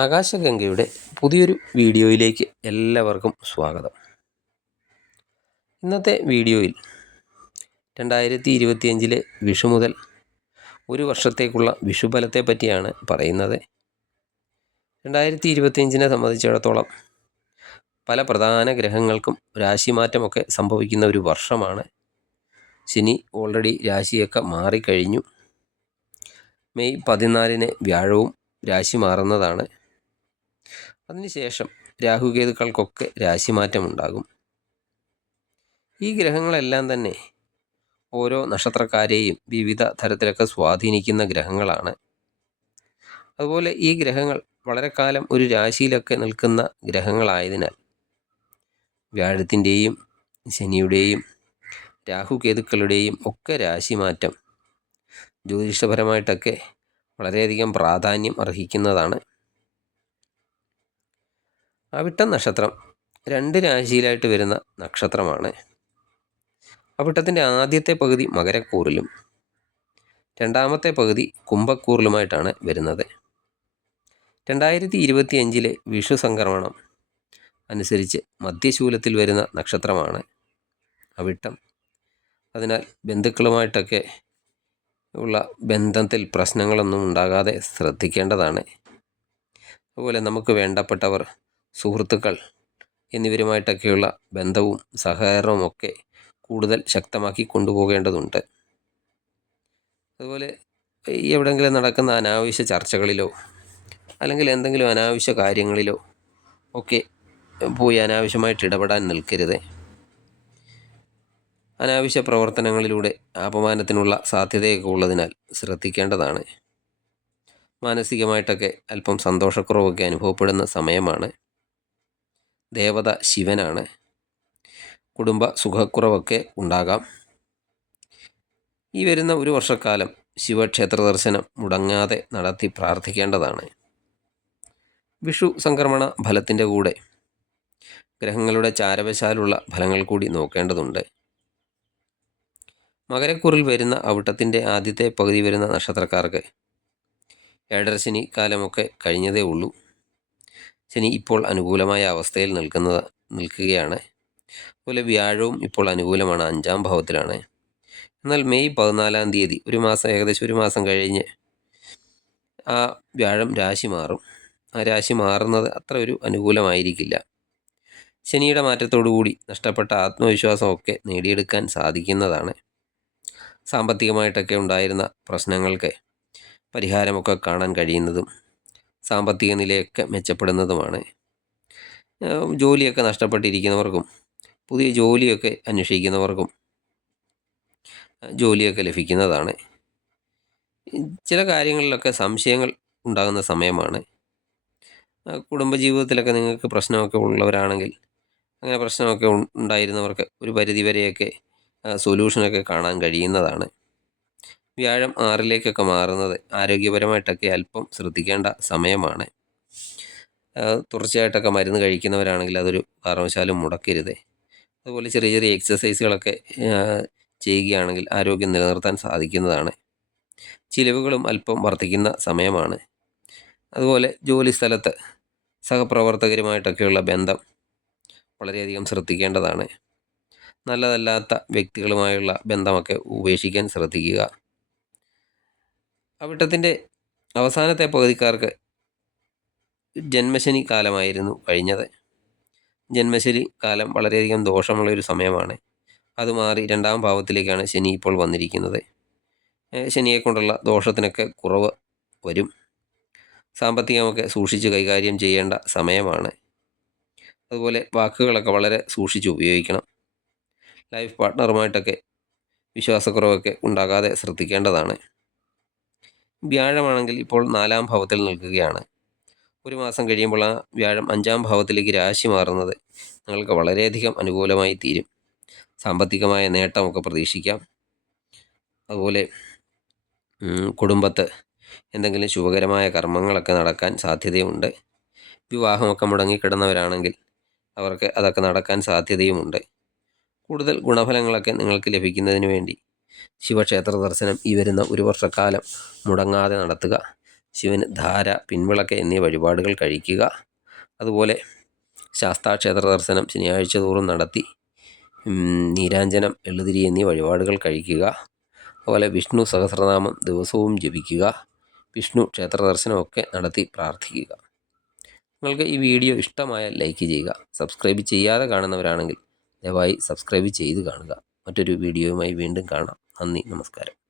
ആകാശഗംഗയുടെ പുതിയൊരു വീഡിയോയിലേക്ക് എല്ലാവർക്കും സ്വാഗതം. ഇന്നത്തെ വീഡിയോയിൽ രണ്ടായിരത്തി ഇരുപത്തിയഞ്ചിലെ വിഷു മുതൽ ഒരു വർഷത്തേക്കുള്ള വിഷുഫലത്തെ പറ്റിയാണ് പറയുന്നത്. രണ്ടായിരത്തി ഇരുപത്തിയഞ്ചിനെ സംബന്ധിച്ചിടത്തോളം പല പ്രധാന ഗ്രഹങ്ങൾക്കും രാശിമാറ്റമൊക്കെ സംഭവിക്കുന്ന ഒരു വർഷമാണ്. ശനി ഓൾറെഡി രാശിയൊക്കെ മാറിക്കഴിഞ്ഞു. മെയ് പതിനാലിന് വ്യാഴവും രാശി മാറുന്നതാണ്. അതിനുശേഷം രാഹുകേതുക്കൾക്കൊക്കെ രാശിമാറ്റമുണ്ടാകും. ഈ ഗ്രഹങ്ങളെല്ലാം തന്നെ ഓരോ നക്ഷത്രക്കാരെയും വിവിധ തരത്തിലൊക്കെ സ്വാധീനിക്കുന്ന ഗ്രഹങ്ങളാണ്. അതുപോലെ ഈ ഗ്രഹങ്ങൾ വളരെ കാലം ഒരു രാശിയിലൊക്കെ നിൽക്കുന്ന ഗ്രഹങ്ങളായതിനാൽ വ്യാഴത്തിന്റെയും ശനിയുടെയും രാഹുകേതുക്കളുടെയും ഒക്കെ രാശിമാറ്റം ജ്യോതിഷപരമായിട്ടൊക്കെ വളരെയധികം പ്രാധാന്യം അർഹിക്കുന്നതാണ്. അവിട്ടം നക്ഷത്രം. രണ്ട് രാശിയിലായിട്ട് വരുന്ന നക്ഷത്രമാണ്. അവിട്ടത്തിന്റെ ആദ്യത്തെ പകുതി മകരക്കൂറിലും രണ്ടാമത്തെ പകുതി കുംഭക്കൂറിലുമായിട്ടാണ് വരുന്നത്. രണ്ടായിരത്തി ഇരുപത്തി അഞ്ചിലെ വിഷു സംക്രമണം അനുസരിച്ച് മധ്യശൂലത്തിൽ വരുന്ന നക്ഷത്രമാണ് അവിട്ടം. അതിനാൽ ബന്ധുക്കളുമായിട്ടൊക്കെ ഉള്ള ബന്ധത്തിൽ പ്രശ്നങ്ങളൊന്നും ഉണ്ടാകാതെ ശ്രദ്ധിക്കേണ്ടതാണ്. അതുപോലെ നമുക്ക് വേണ്ടപ്പെട്ടവർ സുഹൃത്തുക്കൾ എന്നിവരുമായിട്ടൊക്കെയുള്ള ബന്ധവും സഹകരണവും ഒക്കെ കൂടുതൽ ശക്തമാക്കി കൊണ്ടുപോകേണ്ടതുണ്ട്. അതുപോലെ ഈ എവിടെയെങ്കിലും നടക്കുന്ന അനാവശ്യ ചർച്ചകളിലോ അല്ലെങ്കിൽ എന്തെങ്കിലും അനാവശ്യ കാര്യങ്ങളിലോ ഒക്കെ പോയി അനാവശ്യമായിട്ട് ഇടപെടാൻ നിൽക്കരുത്. അനാവശ്യ പ്രവർത്തനങ്ങളിലൂടെ അപമാനത്തിനുള്ള സാധ്യതയൊക്കെ ഉള്ളതിനാൽ ശ്രദ്ധിക്കേണ്ടതാണ്. മാനസികമായിട്ടൊക്കെ അല്പം സന്തോഷക്കുറവൊക്കെ അനുഭവപ്പെടുന്ന സമയമാണ്. ദേവത ശിവനാണ്. കുടുംബ സുഖക്കുറവൊക്കെ ഉണ്ടാകാം. ഈ വരുന്ന ഒരു വർഷക്കാലം ശിവക്ഷേത്ര ദർശനം മുടങ്ങാതെ നടത്തി പ്രാർത്ഥിക്കേണ്ടതാണ്. വിഷു സംക്രമണ ഫലത്തിന്റെ കൂടെ ഗ്രഹങ്ങളുടെ ചാരവശാലുള്ള ഫലങ്ങൾ കൂടി നോക്കേണ്ടതുണ്ട്. മകരക്കൂറിൽ വരുന്ന അവിട്ടത്തിന്റെ ആദ്യത്തെ പകുതി വരുന്ന നക്ഷത്രക്കാർക്ക് ഏഴരശനി കാലമൊക്കെ കഴിഞ്ഞതേ ഉള്ളൂ. ശനി ഇപ്പോൾ അനുകൂലമായ അവസ്ഥയിൽ നിൽക്കുന്നത് നിൽക്കുകയാണ്. അതുപോലെ വ്യാഴവും ഇപ്പോൾ അനുകൂലമാണ് അഞ്ചാം ഭാവത്തിലാണ്. എന്നാൽ മെയ് പതിനാലാം തീയതി ഒരു മാസം ഏകദേശം ഒരു മാസം കഴിഞ്ഞ് ആ വ്യാഴം രാശി മാറും. ആ രാശി മാറുന്നത് അത്ര ഒരു അനുകൂലമായിരിക്കില്ല. ശനിയുടെ മാറ്റത്തോടുകൂടി നഷ്ടപ്പെട്ട ആത്മവിശ്വാസമൊക്കെ നേടിയെടുക്കാൻ സാധിക്കുന്നതാണ്. സാമ്പത്തികമായിട്ടൊക്കെ ഉണ്ടായിരുന്ന പ്രശ്നങ്ങൾക്ക് പരിഹാരമൊക്കെ കാണാൻ കഴിയുന്നതും സാമ്പത്തിക നിലയൊക്കെ മെച്ചപ്പെടുന്നതുമാണ്. ജോലിയൊക്കെ നഷ്ടപ്പെട്ടിരിക്കുന്നവർക്കും പുതിയ ജോലിയൊക്കെ അന്വേഷിക്കുന്നവർക്കും ജോലിയൊക്കെ ലഭിക്കുന്നതാണ്. ചില കാര്യങ്ങളിലൊക്കെ സംശയങ്ങൾ ഉണ്ടാകുന്ന സമയമാണ്. കുടുംബജീവിതത്തിലൊക്കെ നിങ്ങൾക്ക് പ്രശ്നമൊക്കെ ഉള്ളവരാണെങ്കിൽ അങ്ങനെ പ്രശ്നമൊക്കെ ഉണ്ടായിരുന്നവർക്ക് ഒരു പരിധിവരെയൊക്കെ സൊല്യൂഷനൊക്കെ കാണാൻ കഴിയുന്നതാണ്. വ്യാഴം ആറിലേക്കൊക്കെ മാറുന്നത് ആരോഗ്യപരമായിട്ടൊക്കെ അല്പം ശ്രദ്ധിക്കേണ്ട സമയമാണ്. തുടർച്ചയായിട്ടൊക്കെ മരുന്ന് കഴിക്കുന്നവരാണെങ്കിൽ അതൊരു കാരണവശാലും മുടക്കരുത്. അതുപോലെ ചെറിയ ചെറിയ എക്സസൈസുകളൊക്കെ ചെയ്യുകയാണെങ്കിൽ ആരോഗ്യം നിലനിർത്താൻ സാധിക്കുന്നതാണ്. ചിലവുകളും അല്പം വർദ്ധിക്കുന്ന സമയമാണ്. അതുപോലെ ജോലി സ്ഥലത്ത് സഹപ്രവർത്തകരുമായിട്ടൊക്കെയുള്ള ബന്ധം വളരെയധികം ശ്രദ്ധിക്കേണ്ടതാണ്. നല്ലതല്ലാത്ത വ്യക്തികളുമായുള്ള ബന്ധമൊക്കെ ഉപേക്ഷിക്കാൻ ശ്രദ്ധിക്കുക. അവിട്ടത്തിന്റെ അവസാനത്തെ പകുതിക്കാർക്ക് ജന്മശനി കാലമായിരുന്നു കഴിഞ്ഞത്. ജന്മശനി കാലം വളരെയധികം ദോഷമുള്ള ഒരു സമയമാണ്. അത് മാറി രണ്ടാം ഭാവത്തിലേക്കാണ് ശനി ഇപ്പോൾ വന്നിരിക്കുന്നത്. ശനിയെ കൊണ്ടുള്ള ദോഷത്തിനൊക്കെ കുറവ് വരും. സാമ്പത്തികമൊക്കെ സൂക്ഷിച്ച് കൈകാര്യം ചെയ്യേണ്ട സമയമാണ്. അതുപോലെ വാക്കുകളൊക്കെ വളരെ സൂക്ഷിച്ച് ഉപയോഗിക്കണം. ലൈഫ് പാർട്ട്ണറുമായിട്ടൊക്കെ വിശ്വാസക്കുറവൊക്കെ ഉണ്ടാകാതെ ശ്രദ്ധിക്കേണ്ടതാണ്. വ്യാഴമാണെങ്കിൽ ഇപ്പോൾ നാലാം ഭാവത്തിൽ നിൽക്കുകയാണ്. ഒരു മാസം കഴിയുമ്പോൾ ആ വ്യാഴം അഞ്ചാം ഭാവത്തിലേക്ക് രാശി മാറുന്നത് നിങ്ങൾക്ക് വളരെയധികം അനുകൂലമായി തീരും. സാമ്പത്തികമായ നേട്ടമൊക്കെ പ്രതീക്ഷിക്കാം. അതുപോലെ കുടുംബത്ത് എന്തെങ്കിലും ശുഭകരമായ കർമ്മങ്ങളൊക്കെ നടക്കാൻ സാധ്യതയുണ്ട് വിവാഹമൊക്കെ മുടങ്ങിക്കിടന്നവരാണെങ്കിൽ അവർക്ക് അതൊക്കെ നടക്കാൻ സാധ്യതയുമുണ്ട്. കൂടുതൽ ഗുണഫലങ്ങളൊക്കെ നിങ്ങൾക്ക് ലഭിക്കുന്നതിന് വേണ്ടി ശിവക്ഷേത്ര ദർശനം ഈ വരുന്ന ഒരു വർഷക്കാലം മുടങ്ങാതെ നടത്തുക. ശിവന് ധാര പിൻവിളക്ക് എന്നീ വഴിപാടുകൾ കഴിക്കുക. അതുപോലെ ശാസ്താക്ഷേത്ര ദർശനം ശനിയാഴ്ച തോറും നടത്തി നീരാഞ്ജനം എള്ളുതിരി എന്നീ വഴിപാടുകൾ കഴിക്കുക. അതുപോലെ വിഷ്ണു സഹസ്രനാമം ദിവസവും ജപിക്കുക. വിഷ്ണു ക്ഷേത്ര ദർശനമൊക്കെ നടത്തി പ്രാർത്ഥിക്കുക. നിങ്ങൾക്ക് ഈ വീഡിയോ ഇഷ്ടമായാൽ ലൈക്ക് ചെയ്യുക. സബ്സ്ക്രൈബ് ചെയ്യാതെ കാണുന്നവരാണെങ്കിൽ ദയവായി സബ്സ്ക്രൈബ് ചെയ്ത് കാണുക. മറ്റൊരു വീഡിയോയുമായി വീണ്ടും കാണാം. നന്ദി നമസ്കാരം.